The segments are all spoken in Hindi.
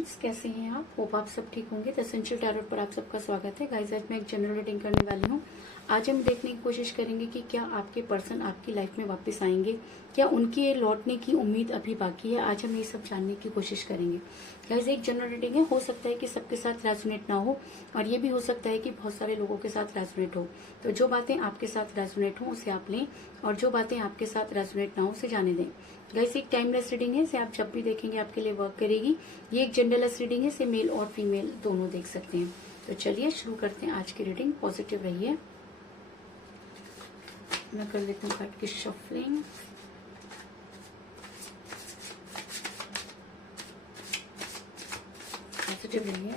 फ्रेंड्स, कैसे हैं आप? होप आप सब ठीक होंगे। द एसेंशियल टैरोट पर आप सबका स्वागत है। गाइस, आज मैं एक जनरल रीडिंग करने वाली हूँ। आज हम देखने की कोशिश करेंगे कि क्या आपके पर्सन आपकी लाइफ में वापस आएंगे, क्या उनके लौटने की उम्मीद अभी बाकी है। आज हम ये सब जानने की कोशिश करेंगे। गाइस, एक जनरल रीडिंग है, हो सकता है कि सबके साथ रेजोनेट ना हो, और ये भी हो सकता है कि बहुत सारे लोगों के साथ रेजोनेट हो। तो जो बातें आपके साथ रेजोनेट हो उसे आप लें, और जो बातें आपके साथ रेजोनेट ना हो उसे जाने दें। गाइस, एक टाइमलेस रीडिंग है, इसे आप जब भी देखेंगे आपके लिए वर्क करेगी। ये एक जेंडरलेस रीडिंग है, इसे मेल और फीमेल दोनों देख सकते हैं। तो चलिए शुरू करते हैं आज की रीडिंग। पॉजिटिव रहिए। मैं कर लेती हूँ कार्ड की शफलिंग। पॉजिटिव रहिए।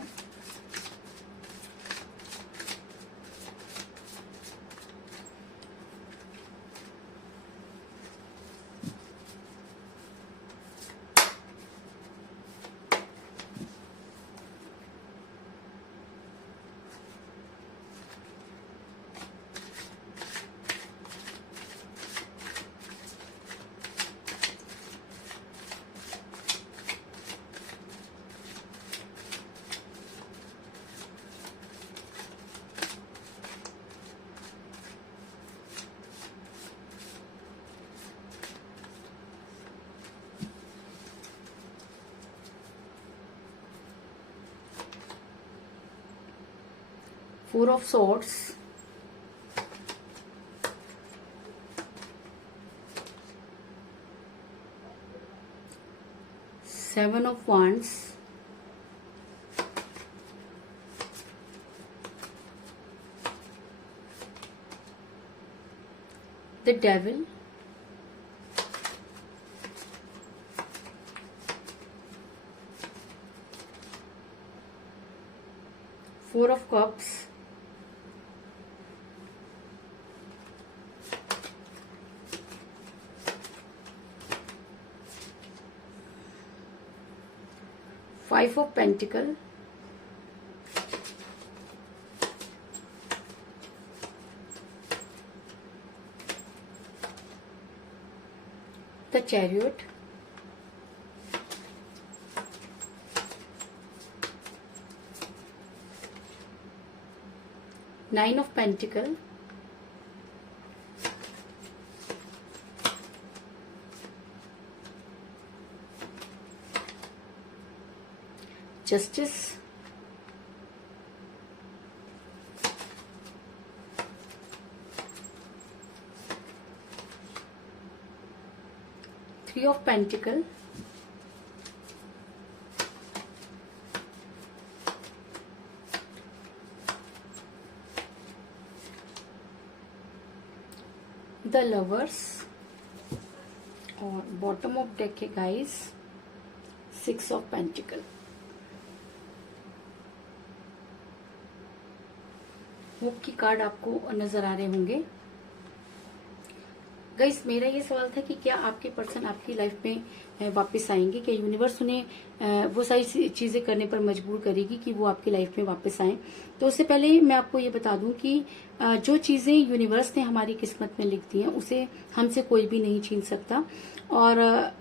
Four of Swords, Seven of Wands, the Devil, Four of Cups, Five of Pentacles, the Chariot, Nine of Pentacles, Justice, Three of Pentacles, the Lovers, और बॉटम ऑफ डेक है guys six of pentacle. Hope की कार्ड आपको नजर आ रहे होंगे। गाइस, मेरा ये सवाल था कि क्या आपके पर्सन आपकी लाइफ में वापस आएंगे, क्या यूनिवर्स उन्हें वो सारी चीजें करने पर मजबूर करेगी कि वो आपकी लाइफ में वापस आए। तो उससे पहले मैं आपको ये बता दूं कि जो चीजें यूनिवर्स ने हमारी किस्मत में लिख दी हैं उसे हमसे कोई भी नहीं छीन सकता। और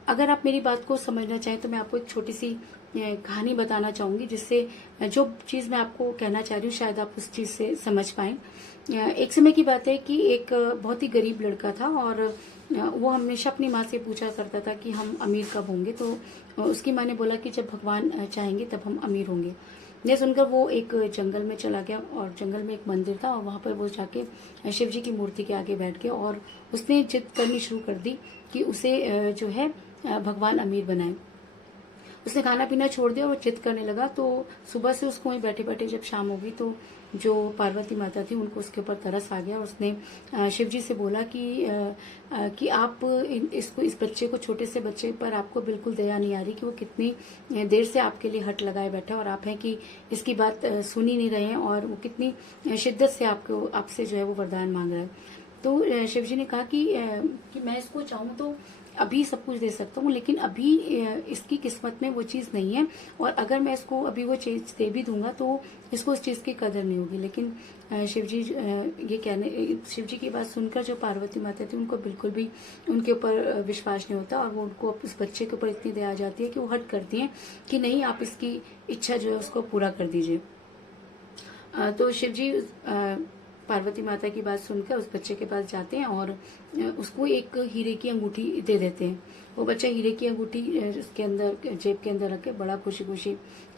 अगर आप मेरी बात को समझना चाहें तो मैं आपको एक छोटी सी कहानी बताना चाहूंगी, जिससे जो चीज मैं आपको कहना चाह रही हूँ शायद आप उस चीज से समझ पाए। एक समय की बात है कि एक बहुत ही गरीब लड़का था, और वो हमेशा अपनी माँ से पूछा करता था कि हम अमीर कब होंगे। तो उसकी माँ ने बोला कि जब भगवान चाहेंगे तब हम अमीर होंगे। ये सुनकर वो एक जंगल में चला गया, और जंगल में एक मंदिर था, और वहां पर वो जाके शिव जी की मूर्ति के आगे बैठ गया, और उसने जिद करनी शुरू कर दी कि उसे जो है भगवान अमीर बनाए। उसने खाना पीना छोड़ दिया और जिद करने लगा। तो सुबह से उसको वहीं बैठे बैठे जब शाम हो गई तो जो पार्वती माता थी उनको उसके ऊपर तरस आ गया। उसने शिव जी से बोला कि आप इस बच्चे को, छोटे से बच्चे पर आपको बिल्कुल दया नहीं आ रही कि वो कितनी देर से आपके लिए हट लगाए बैठा, और आप हैं कि इसकी बात सुन ही नहीं रहे हैं, और वो कितनी शिद्दत से आपसे जो है वो वरदान मांग रहा है। तो शिव जी ने कहा कि मैं इसको चाहूँ तो अभी सब कुछ दे सकता हूँ, लेकिन अभी इसकी किस्मत में वो चीज़ नहीं है, और अगर मैं इसको अभी वो चीज़ दे भी दूंगा तो इसको उस चीज़ की कदर नहीं होगी। लेकिन शिव जी की बात सुनकर जो पार्वती माता थी, उनको बिल्कुल भी उनके ऊपर विश्वास नहीं होता, और वो उनको उस बच्चे के ऊपर इतनी दया आ जाती है कि वो हट करती हैं कि नहीं, आप इसकी इच्छा जो है उसको पूरा कर दीजिए। तो शिव जी पार्वती माता की बात सुनकर उस बच्चे के पास जाते हैं और उसको एक हीरे की अंगूठी दे देते हैं। वो बच्चा हीरे की अंगूठी उसके अंदर, जेब के अंदर रख के बड़ा खुशी खुशी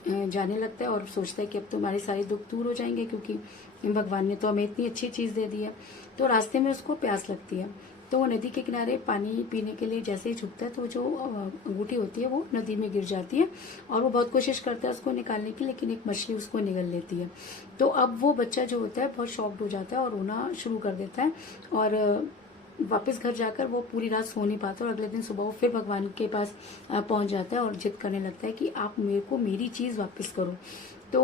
जाने लगता है और सोचता है कि अब तो हमारे सारे दुख दूर हो जाएंगे, क्योंकि भगवान ने तो हमें इतनी अच्छी चीज दे दी है। तो रास्ते में उसको प्यास लगती है, तो वो नदी के किनारे पानी पीने के लिए जैसे ही झुकता है तो जो अंगूठी होती है वो नदी में गिर जाती है, और वो बहुत कोशिश करता है उसको निकालने की, लेकिन एक मछली उसको निगल लेती है। तो अब वो बच्चा जो होता है बहुत शॉक्ड हो जाता है और रोना शुरू कर देता है, और वापस घर जाकर वो पूरी रात सो नहीं पाता, और अगले दिन सुबह वो फिर भगवान के पास पहुंच जाता है और जिद करने लगता है कि आप मेरे को मेरी चीज वापस करो। तो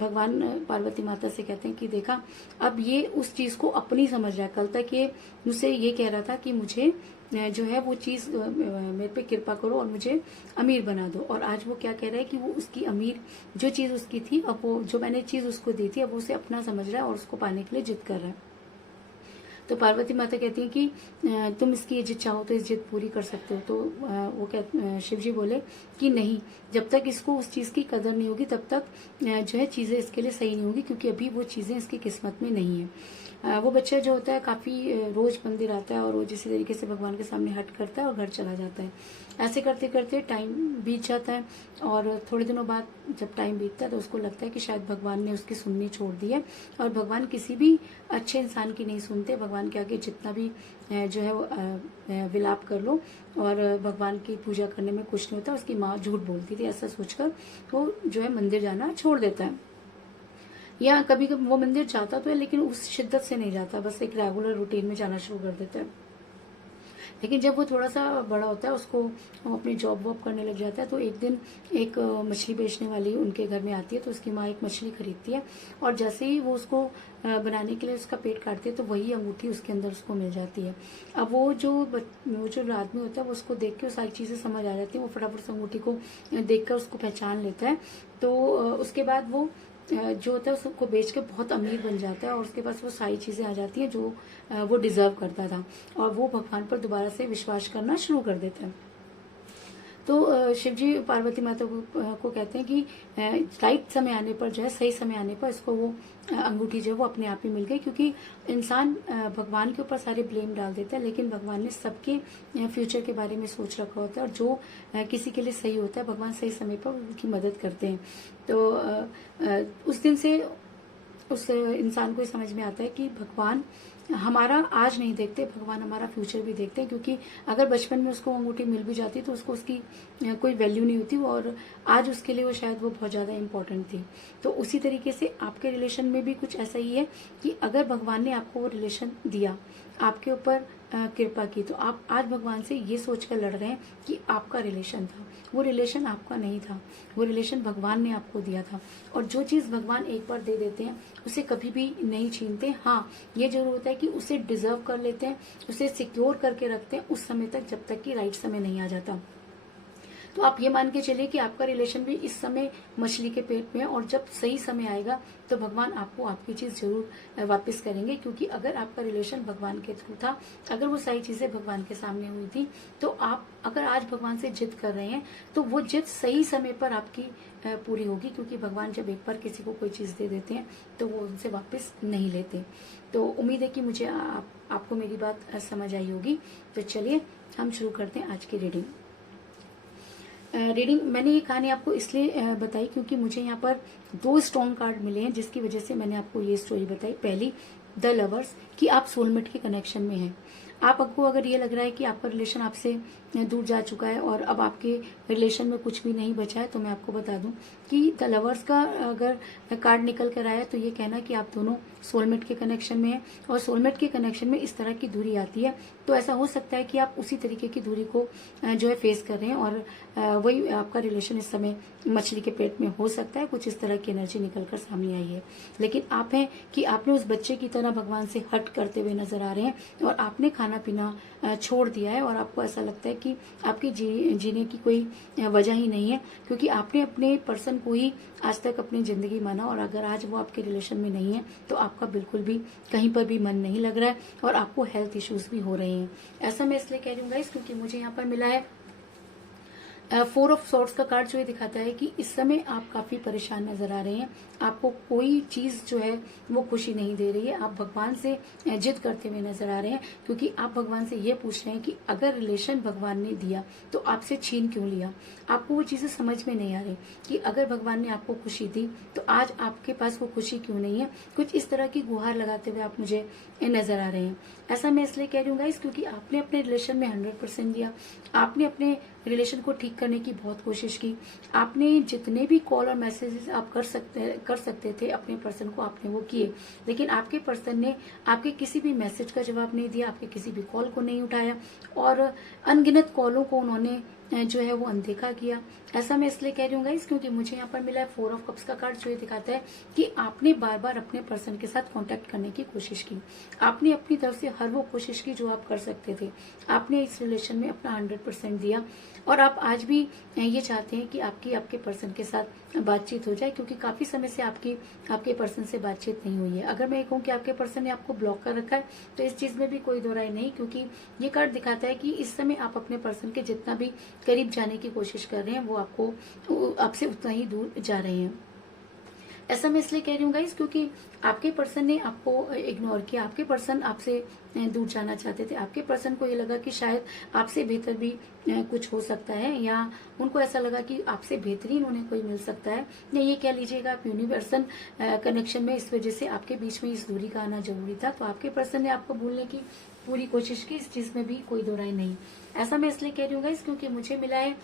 भगवान पार्वती माता से कहते हैं कि देखा, अब ये उस चीज को अपनी समझ रहा है। कल तक ये मुझसे ये कह रहा था कि मुझे जो है वो चीज मेरे पे कृपा करो और मुझे अमीर बना दो, और आज वो क्या कह रहा है कि वो उसकी अमीर जो चीज उसकी थी, अब वो जो मैंने चीज उसको दी थी, अब वो उसे अपना समझ रहा है और उसको पाने के लिए जिद कर रहा है। तो पार्वती माता कहती है कि तुम इसकी ये जिद चाहो तो इस जिद पूरी कर सकते हो। तो वो शिव जी बोले कि नहीं, जब तक इसको उस चीज की कदर नहीं होगी तब तक जो है चीजें इसके लिए सही नहीं होगी, क्योंकि अभी वो चीजें इसकी किस्मत में नहीं है। वो बच्चा जो होता है काफी रोज मंदिर आता है और रोज इसी तरीके से भगवान के सामने हट करता है और घर चला जाता है। ऐसे करते करते टाइम बीत जाता है, और थोड़े दिनों बाद जब टाइम बीतता है तो उसको लगता है कि शायद भगवान ने उसकी सुननी छोड़ दी है, और भगवान किसी भी अच्छे इंसान की नहीं सुनते। भगवान के आगे जितना भी जो है वो विलाप कर लो, और भगवान की पूजा करने में कुछ नहीं होता। उसकी माँ झूठ बोलती थी, ऐसा सोचकर वो जो है मंदिर जाना छोड़ देता है। या कभी कभी वो मंदिर जाता तो है, लेकिन उस शिद्दत से नहीं जाता, बस एक रेगुलर रूटीन में जाना शुरू कर देता है। लेकिन जब वो थोड़ा सा बड़ा होता है, उसको वो अपनी जॉब वॉब करने लग जाता है, तो एक दिन एक मछली बेचने वाली उनके घर में आती है। तो उसकी माँ एक मछली खरीदती है, और जैसे ही वो उसको बनाने के लिए उसका पेट काटती है तो वही अंगूठी उसके अंदर उसको मिल जाती है। अब वो जो आदमी होता है वो उसको देख के वो सारी चीजें समझ आ जाती है। वो फटाफट से अंगूठी को देखकर उसको पहचान लेता है। तो उसके बाद वो जो होता है उसको बेच के बहुत अमीर बन जाता है, और उसके पास वो सारी चीजें आ जाती हैं जो वो डिजर्व करता था, और वो भगवान पर दोबारा से विश्वास करना शुरू कर देता है। तो शिव जी पार्वती माता को कहते हैं कि राइट समय आने पर जो है, सही समय आने पर इसको वो अंगूठी जो है वो अपने आप ही मिल गई, क्योंकि इंसान भगवान के ऊपर सारे ब्लेम डाल देता है, लेकिन भगवान ने सबके फ्यूचर के बारे में सोच रखा होता है, और जो किसी के लिए सही होता है भगवान सही समय पर उनकी मदद करते हैं। तो उस दिन से उस इंसान को समझ में आता है कि भगवान हमारा आज नहीं देखते, भगवान हमारा फ्यूचर भी देखते हैं। क्योंकि अगर बचपन में उसको अंगूठी मिल भी जाती तो उसको उसकी कोई वैल्यू नहीं होती, और आज उसके लिए वो शायद वो बहुत ज्यादा इम्पोर्टेंट थी। तो उसी तरीके से आपके रिलेशन में भी कुछ ऐसा ही है कि अगर भगवान ने आपको वो रिलेशन दिया, आपके ऊपर कृपा की, तो आप आज भगवान से ये सोचकर लड़ रहे हैं कि आपका रिलेशन था, वो रिलेशन आपका नहीं था, वो रिलेशन भगवान ने आपको दिया था। और जो चीज भगवान एक बार दे देते हैं उसे कभी भी नहीं छीनते। हाँ, ये जरूर होता है कि उसे डिजर्व कर लेते हैं, उसे सिक्योर करके रखते हैं उस समय तक जब तक कि राइट समय नहीं आ जाता। तो आप ये मान के चलिए कि आपका रिलेशन भी इस समय मछली के पेट में है, और जब सही समय आएगा तो भगवान आपको आपकी चीज जरूर वापस करेंगे। क्योंकि अगर आपका रिलेशन भगवान के थ्रू था, अगर वो सारी चीजें भगवान के सामने हुई थी, तो आप अगर आज भगवान से जिद कर रहे हैं तो वो जिद सही समय पर आपकी पूरी होगी। क्योंकि भगवान जब एक बार किसी को कोई चीज दे देते हैं तो वो उनसे वापस नहीं लेते। तो उम्मीद है कि मुझे आपको मेरी बात समझ आई होगी। तो चलिए हम शुरू करते हैं आज की रीडिंग। मैंने ये कहानी आपको इसलिए बताई क्योंकि मुझे यहाँ पर 2 स्ट्रॉन्ग कार्ड मिले हैं, जिसकी वजह से मैंने आपको ये स्टोरी बताई। पहली, द लवर्स, कि आप सोलमेट के कनेक्शन में हैं। आपको अगर ये लग रहा है कि आपका रिलेशन आपसे दूर जा चुका है और अब आपके रिलेशन में कुछ भी नहीं बचा है, तो मैं आपको बता दूं कि द लवर्स का अगर कार्ड निकल कर आया तो ये कहना कि आप दोनों सोलमेट के कनेक्शन में हैं। और सोलमेट के कनेक्शन में इस तरह की दूरी आती है तो ऐसा हो सकता है कि आप उसी तरीके की दूरी को जो है फेस कर रहे हैं और वही आपका रिलेशन इस समय मछली के पेट में हो सकता है। कुछ इस तरह की एनर्जी निकल कर सामने आई है, लेकिन आप हैं कि आपने उस बच्चे की तरह भगवान से हट करते हुए नजर आ रहे हैं और आपने खाना पीना छोड़ दिया है और आपको ऐसा लगता है कि आपकी जीने की कोई वजह ही नहीं है, क्योंकि आपने अपने पर्सन को ही आज तक अपनी जिंदगी माना और अगर आज वो आपके रिलेशन में नहीं है तो आपका बिल्कुल भी कहीं पर भी मन नहीं लग रहा है और आपको हेल्थ इश्यूज भी हो रहे हैं। ऐसा मैं इसलिए कह रही हूँ गाइस क्योंकि मुझे यहाँ पर मिला है 4 ऑफ सॉर्ड्स का कार्ड जो ये दिखाता है कि इस समय आप काफी परेशान नजर आ रहे हैं। आपको कोई चीज जो है वो खुशी नहीं दे रही है। आप भगवान से जिद करते हुए नजर आ रहे हैं क्योंकि आप भगवान से ये पूछ रहे हैं कि अगर रिलेशन भगवान ने दिया तो आपसे छीन क्यों लिया। आपको वो चीजें समझ में नहीं आ रही कि अगर भगवान ने आपको खुशी दी तो आज आपके पास वो खुशी क्यों नहीं है। कुछ इस तरह की गुहार लगाते हुए आप मुझे नजर आ रहे हैं। ऐसा मैं इसलिए कह रही हूँ गाइस क्योंकि आपने अपने रिलेशन में 100% दिया। आपने अपने रिलेशन को ठीक करने की बहुत कोशिश की। आपने जितने भी कॉल और मैसेजेस आप कर सकते थे अपने पर्सन को, आपने वो किए, लेकिन आपके पर्सन ने आपके किसी भी मैसेज का जवाब नहीं दिया, आपके किसी भी कॉल को नहीं उठाया और अनगिनत कॉलों को उन्होंने जो है वो अनदेखा किया। ऐसा मैं इसलिए कह रही हूँ गाइस क्योंकि मुझे यहाँ पर मिला है 4 ऑफ कप्स का कार्ड जो ये दिखाता है कि आपने बार बार अपने पर्सन के साथ कांटेक्ट करने की कोशिश की। आपने अपनी तरफ से हर वो कोशिश की जो आप कर सकते थे। आपने इस रिलेशन में अपना 100% दिया और आप आज भी ये चाहते हैं कि आपके पर्सन के साथ बातचीत हो जाए क्योंकि काफी समय से आपके पर्सन से बातचीत नहीं हुई है। अगर मैं कहूँ कि आपके पर्सन ने आपको ब्लॉक कर रखा है तो इस चीज में भी कोई दो राय नहीं, क्योंकि ये कार्ड दिखाता है कि इस समय आप अपने पर्सन के जितना भी करीब जाने की कोशिश कर रहे हैं वो आपसे उतना ही दूर जा रहे हैं। ऐसा मैं इसलिए कह रही हूँ गाइस क्योंकि आपके पर्सन ने आपको इग्नोर किया। आपके पर्सन आपसे दूर जाना चाहते थे। आपके पर्सन को ये लगा कि शायद आपसे बेहतर भी कुछ हो सकता है या उनको ऐसा लगा कि आपसे बेहतरीन उन्हें कोई मिल सकता है, या ये कह लीजिएगा आप यूनिवर्सल कनेक्शन में इस वजह से आपके बीच में इस दूरी का आना जरूरी था। तो आपके पर्सन ने आपको भूलने की पूरी कोशिश की, इस चीज में भी कोई दो राय नहीं। ऐसा मैं इसलिए कह रही हूँ गाइस क्योंकि मुझे मिला है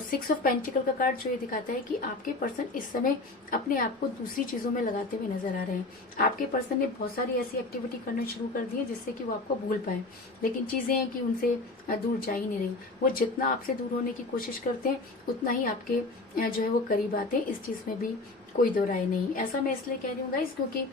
6 ऑफ पेंटिकल का कार्ड जो ये दिखाता है कि आपके पर्सन इस समय अपने आप को दूसरी चीजों में लगाते हुए नजर आ रहे हैं। आपके पर्सन ने बहुत सारी ऐसी एक्टिविटी करना शुरू कर दी है जिससे कि वो आपको भूल पाए, लेकिन चीजें हैं कि उनसे दूर जा ही नहीं रही। वो जितना आपसे दूर होने की कोशिश करते हैं उतना ही आपके जो है वो करीब आते हैं। इस चीज में भी कोई दो राय नहीं। ऐसा मैं इसलिए कह रही हूँ गाइस क्योंकि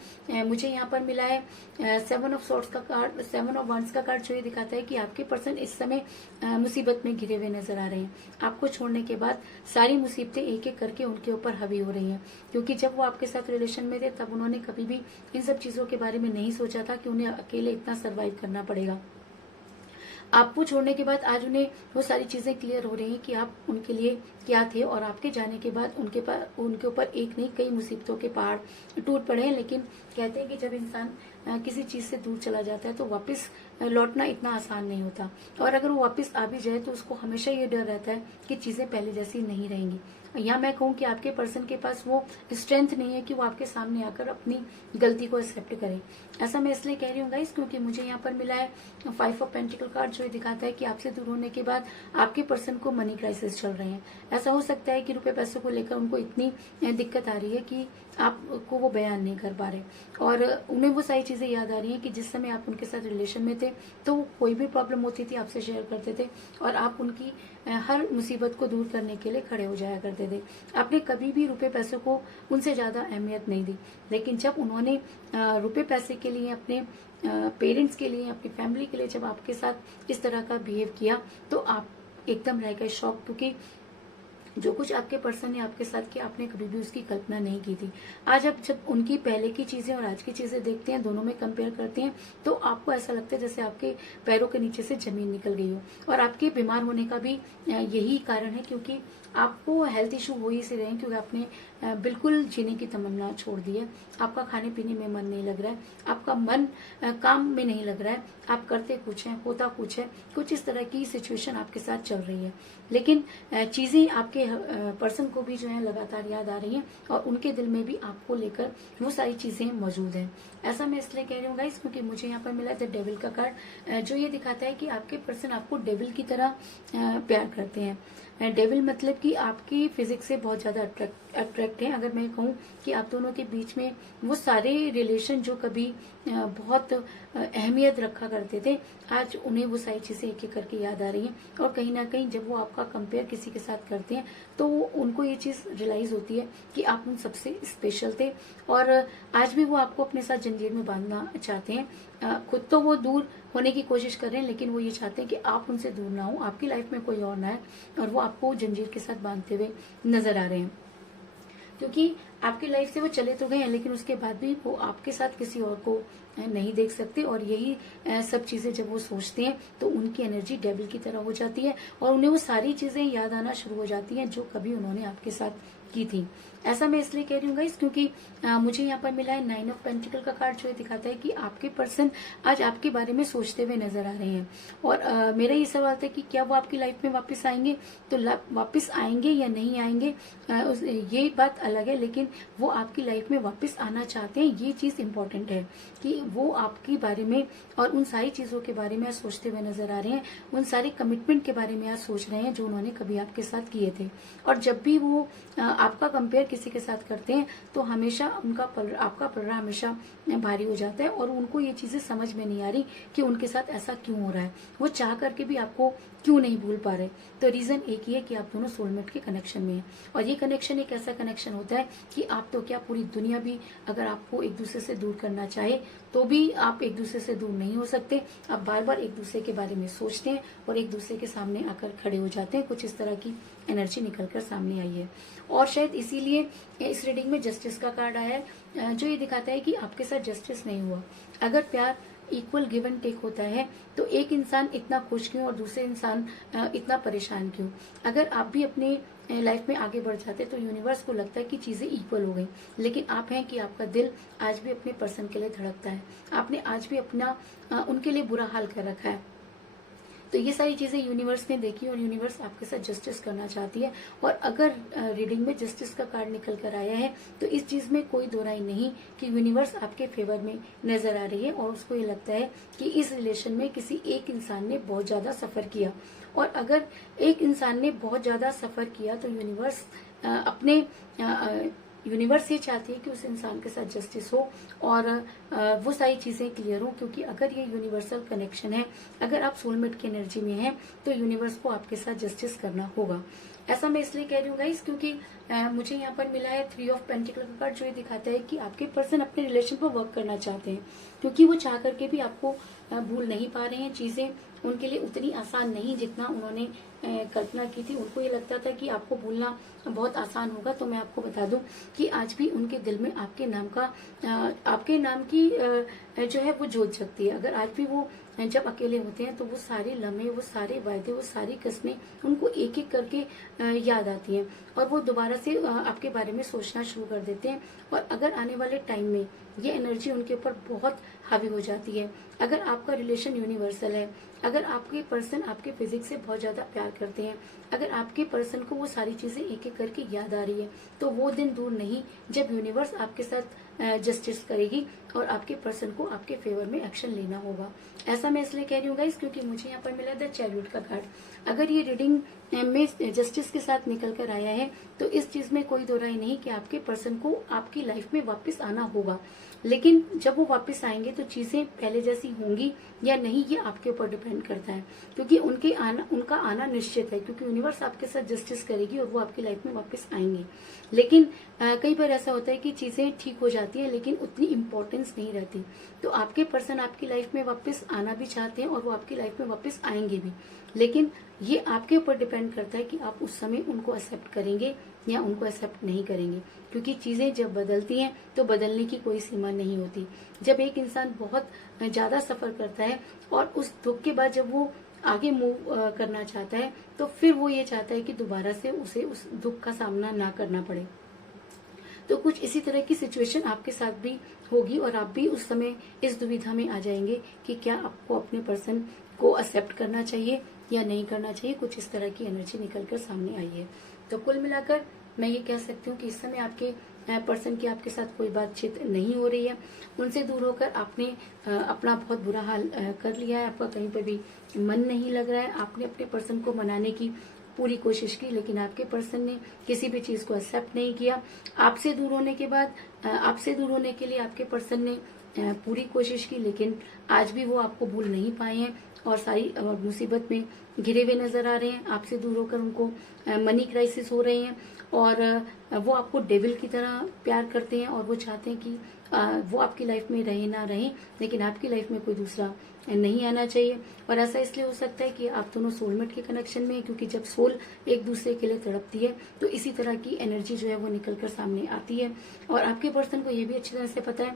मुझे यहाँ पर मिला है 7 ऑफ सॉर्ड्स का कार्ड, 7 ऑफ वंड्स का कार्ड जो ये दिखाता है कि आपके पर्सन इस समय मुसीबत में घिरे हुए नजर आ रहे हैं। आपको छोड़ने के बाद सारी मुसीबतें एक एक करके उनके ऊपर हावी हो रही हैं, क्योंकि जब वो आपके साथ रिलेशन में थे तब उन्होंने कभी भी इन सब चीजों के बारे में नहीं सोचा था कि उन्हें अकेले इतना सर्वाइव करना पड़ेगा। आपको छोड़ने के बाद आज उन्हें वो सारी चीजें क्लियर हो रही हैं कि आप उनके लिए क्या थे और आपके जाने के बाद उनके ऊपर एक नहीं कई मुसीबतों के पहाड़ टूट पड़े हैं। लेकिन कहते हैं कि जब इंसान किसी चीज से दूर चला जाता है तो वापस लौटना इतना आसान नहीं होता, और अगर वो वापस आ भी जाए तो उसको हमेशा ये डर रहता है कि चीजें पहले जैसी नहीं रहेंगी। या मैं कहूँ कि आपके पर्सन के पास वो स्ट्रेंथ नहीं है कि वो आपके सामने आकर अपनी गलती को एक्सेप्ट करे। ऐसा मैं इसलिए कह रही हूँ गाइस क्योंकि मुझे यहाँ पर मिला है 5 ऑफ पेंटिकल कार्ड जो दिखाता है कि आपसे दूर होने के बाद आपके पर्सन को मनी क्राइसिस चल रहे हैं। ऐसा हो सकता है कि रुपए पैसों को लेकर उनको इतनी दिक्कत आ रही है कि आपको वो बयान नहीं कर पा रहे, और उन्हें वो सारी चीजें याद आ रही हैं कि जिस समय आप उनके साथ रिलेशन में थे तो कोई भी प्रॉब्लम होती थी आपसे शेयर करते थे और आप उनकी हर मुसीबत को दूर करने के लिए खड़े हो जाया करते थे। आपने कभी भी रुपए पैसों को उनसे ज्यादा अहमियत नहीं दी, लेकिन जब उन्होंने रुपए पैसे के लिए अपने पेरेंट्स के लिए अपनी फैमिली के लिए जब आपके साथ इस तरह का बिहेव किया तो आप एकदम रह गए शॉक, क्योंकि जो कुछ आपके पर्सन ने आपके साथ किया आपने कभी भी उसकी कल्पना नहीं की थी। आज आप जब उनकी पहले की चीजें और आज की चीजें देखते हैं, दोनों में कंपेयर करते हैं, तो आपको ऐसा लगता है जैसे आपके पैरों के नीचे से जमीन निकल गई हो। और आपके बीमार होने का भी यही कारण है, क्योंकि आपको हेल्थ इशू हो ही से रहे हैं, क्योंकि आपने बिल्कुल जीने की तमन्ना छोड़ दी है। आपका खाने पीने में मन नहीं लग रहा है, आपका मन काम में नहीं लग रहा है, आप करते कुछ है होता कुछ है, कुछ इस तरह की सिचुएशन आपके साथ चल रही है। लेकिन चीजें आपके पर्सन को भी जो है लगातार याद आ रही हैं और उनके दिल में भी आपको लेकर वो सारी चीजें मौजूद हैं। ऐसा मैं इसलिए कह रही हूँ गाइस क्योंकि मुझे यहाँ पर मिला द डेविल का कार्ड जो ये दिखाता है कि आपके पर्सन आपको डेविल की तरह प्यार करते हैं। डेविल मतलब कि आपकी फिजिक्स से बहुत ज्यादा अट्रैक्ट हैं। अगर मैं कहूँ कि आप दोनों के बीच में वो सारे रिलेशन जो कभी बहुत अहमियत रखा करते थे, आज उन्हें वो सारी चीजें एक एक करके याद आ रही हैं। और कहीं ना कहीं जब वो आपका कंपेयर किसी के साथ करते हैं तो उनको ये चीज रियलाइज होती है कि आप उन सबसे स्पेशल थे, और आज भी वो आपको अपने साथ जंजीर में बांधना चाहते हैं। खुद तो वो दूर होने की कोशिश कर रहे हैं, लेकिन वो ये चाहते हैं कि आप उनसे दूर ना हो, आपकी लाइफ में कोई और ना है, और वो आपको जंजीर के साथ बांधते हुए नजर आ रहे हैं। क्योंकि आपकी लाइफ से वो चले तो गए हैं, लेकिन उसके बाद भी वो आपके साथ किसी और को नहीं देख सकते। और यही सब चीजें जब वो सोचते हैं तो उनकी एनर्जी डेविल की तरह हो जाती है, और उन्हें वो सारी चीजें याद आना शुरू हो जाती हैं जो कभी उन्होंने आपके साथ की थी। ऐसा मैं इसलिए कह रही हूँ गाइस, क्योंकि मुझे यहाँ पर मिला है 9 ऑफ पेंटिकल का कार्ड, जो दिखाता है कि आपके पर्सन आज आपके बारे में सोचते हुए नजर आ रहे हैं। और मेरा ये सवाल था कि क्या वो आपकी लाइफ में वापस आएंगे, तो वापस आएंगे या नहीं आएंगे, ये बात अलग है, लेकिन वो आपकी लाइफ में वापस आना चाहते हैं। ये चीज इंपॉर्टेंट है कि वो आपके बारे में और उन सारी चीजों के बारे में आज सोचते हुए नजर आ रहे हैं, उन सारे कमिटमेंट के बारे में आज सोच रहे हैं जो उन्होंने कभी आपके साथ किए थे। और जब भी वो आपका कंपेयर किसी के साथ करते हैं तो हमेशा आपका पलड़ा हमेशा भारी हो जाता है, और उनको ये चीजें समझ में नहीं आ रही कि उनके साथ ऐसा क्यों हो रहा है, वो चाह करके भी आपको क्यों नहीं भूल पा रहे। तो रीजन एक ही है कि आप दोनों सोलमेट के कनेक्शन में हैं, और ये कनेक्शन एक ऐसा कनेक्शन होता है कि आप तो क्या, पूरी दुनिया भी अगर आपको एक दूसरे से दूर करना चाहे तो भी आप एक दूसरे से दूर नहीं हो सकते। आप बार बार एक दूसरे के बारे में सोचते हैं और एक दूसरे के सामने आकर खड़े हो जाते हैं। कुछ इस तरह की एनर्जी निकलकर सामने आई है, और शायद इसीलिए इस रीडिंग में जस्टिस का कार्ड आया है, जो ये दिखाता है कि आपके साथ जस्टिस नहीं हुआ। अगर प्यार इक्वल गिव एंड टेक होता है तो एक इंसान इतना खुश क्यों और दूसरे इंसान इतना परेशान क्यों। अगर आप भी अपने लाइफ में आगे बढ़ जाते तो यूनिवर्स को लगता है कि चीजें इक्वल हो गई, लेकिन आप हैं कि आपका दिल आज भी अपने पर्सन के लिए धड़कता है, आपने आज भी अपना उनके लिए बुरा हाल कर रखा है। तो ये सारी चीजें यूनिवर्स ने देखी, और यूनिवर्स आपके साथ जस्टिस करना चाहती है। और अगर रीडिंग में जस्टिस का कार्ड निकल कर आया है तो इस चीज में कोई दो राय नहीं कि यूनिवर्स आपके फेवर में नजर आ रही है, और उसको ये लगता है कि इस रिलेशन में किसी एक इंसान ने बहुत ज्यादा सफर किया। और अगर एक इंसान ने बहुत ज्यादा सफर किया तो यूनिवर्स ये चाहती है कि उस इंसान के साथ जस्टिस हो, और वो सारी चीजें क्लियर हो। क्योंकि अगर ये यूनिवर्सल कनेक्शन है, अगर आप सोलमेट की एनर्जी में हैं, तो यूनिवर्स को आपके साथ जस्टिस करना होगा। ऐसा मैं इसलिए कह रही हूँ गाइस, क्योंकि मुझे यहाँ पर मिला है 3 ऑफ पेंटिकल का कार्ड, जो ये दिखाता है कि आपके पर्सन अपने रिलेशन पर वर्क करना चाहते हैं, क्योंकि वो चाह करके भी आपको भूल नहीं पा रहे हैं। चीजें उनके लिए उतनी आसान नहीं जितना उन्होंने कल्पना की थी। उनको ये लगता था कि आपको भूलना बहुत आसान होगा। तो मैं आपको बता दूं कि आज भी उनके दिल में आपके नाम की जो है वो जोत जगती है। अगर आज भी वो जब अकेले होते हैं तो वो सारे लम्हे, वो सारे वायदे, वो सारी कस्में उनको एक एक करके याद आती हैं, और वो दोबारा से आपके बारे में सोचना शुरू कर देते हैं। और अगर आने वाले टाइम में ये एनर्जी उनके ऊपर बहुत हावी हो जाती है, अगर आपका रिलेशन यूनिवर्सल है, अगर आपके पर्सन आपके फिजिक्स से बहुत ज्यादा प्यार करते हैं, अगर आपके पर्सन को वो सारी चीजें एक एक करके याद आ रही है, तो वो दिन दूर नहीं जब यूनिवर्स आपके साथ जस्टिस करेगी और आपके पर्सन को आपके फेवर में एक्शन लेना होगा। ऐसा मैं इसलिए कह रही हूँ गाइस, क्योंकि मुझे यहाँ पर मिला द चैरियट का कार्ड। अगर ये रीडिंग में जस्टिस के साथ निकल कर आया है तो इस चीज में कोई दो राय नहीं कि आपके पर्सन को आपकी लाइफ में वापस आना होगा। लेकिन जब वो वापस आएंगे तो चीजें पहले जैसी होंगी या नहीं, ये आपके ऊपर डिपेंड करता है, क्योंकि उनका आना निश्चित है, क्योंकि यूनिवर्स आपके साथ जस्टिस करेगी और वो आपकी लाइफ में वापस आएंगे। लेकिन कई बार ऐसा होता है कि चीजें ठीक हो जाती है लेकिन उतनी इम्पोर्टेंस नहीं रहती। तो आपके पर्सन आपकी लाइफ में वापस आना भी चाहते हैं और वो आपकी लाइफ में वापस आएंगे भी, लेकिन ये आपके ऊपर डिपेंड करता है कि आप उस समय उनको एक्सेप्ट करेंगे या उनको एक्सेप्ट नहीं करेंगे। क्योंकि चीजें जब बदलती हैं तो बदलने की कोई सीमा नहीं होती। जब एक इंसान बहुत ज्यादा सफर करता है और उस दुख के बाद जब वो आगे मूव करना चाहता है तो फिर वो ये चाहता है कि दोबारा से उसे उस दुख का सामना ना करना पड़े। तो कुछ इसी तरह की सिचुएशन आपके साथ भी होगी और आप भी उस समय इस दुविधा में आ जाएंगे कि क्या आपको अपने पर्सन को एक्सेप्ट करना चाहिए या नहीं करना चाहिए। कुछ इस तरह की एनर्जी निकलकर सामने आई है। तो कुल मिलाकर मैं ये कह सकती हूँ कि इस समय आपके पर्सन की आपके साथ कोई बातचीत नहीं हो रही है। उनसे दूर होकर आपने अपना बहुत बुरा हाल कर लिया है। आपका कहीं पर भी मन नहीं लग रहा है। आपने अपने पर्सन को मनाने की पूरी कोशिश की, लेकिन आपके पर्सन ने किसी भी चीज को एक्सेप्ट नहीं किया। आपसे दूर होने के बाद आपसे दूर होने के लिए आपके पर्सन ने पूरी कोशिश की, लेकिन आज भी वो आपको भूल नहीं पाए हैं और सारी मुसीबत में घिरे हुए नजर आ रहे हैं। आपसे दूर होकर उनको मनी क्राइसिस हो रहे हैं और वो आपको डेविल की तरह प्यार करते हैं और वो चाहते हैं कि वो आपकी लाइफ में रहे ना रहे, लेकिन आपकी लाइफ में कोई दूसरा नहीं आना चाहिए। और ऐसा इसलिए हो सकता है कि आप दोनों सोलमेट के कनेक्शन में है, क्योंकि जब सोल एक दूसरे के लिए तड़पती है तो इसी तरह की एनर्जी जो है वो निकल कर सामने आती है। और आपके पर्सन को ये भी अच्छी तरह से पता है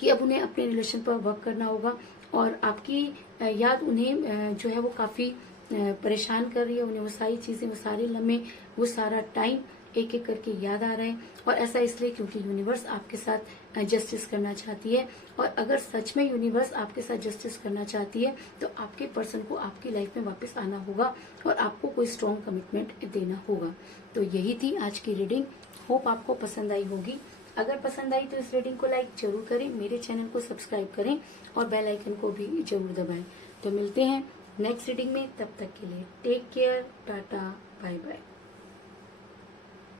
कि अब उन्हें अपने रिलेशन पर वर्क करना होगा और आपकी याद उन्हें जो है वो काफी परेशान कर रही है। उन्हें वो सारी चीजें, वो सारे लम्हे, वो सारा टाइम एक एक करके याद आ रहा है। और ऐसा इसलिए क्योंकि यूनिवर्स आपके साथ जस्टिस करना चाहती है। और अगर सच में यूनिवर्स आपके साथ जस्टिस करना चाहती है तो आपके पर्सन को आपकी लाइफ में वापस आना होगा और आपको कोई स्ट्रॉन्ग कमिटमेंट देना होगा। तो यही थी आज की रीडिंग। होप आपको पसंद आई होगी। अगर पसंद आई तो इस रीडिंग को लाइक जरूर करें, मेरे चैनल को सब्सक्राइब करें और बेल आइकन को भी जरूर दबाएं। तो मिलते हैं नेक्स्ट रीडिंग में, तब तक के लिए take care, tata, bye bye.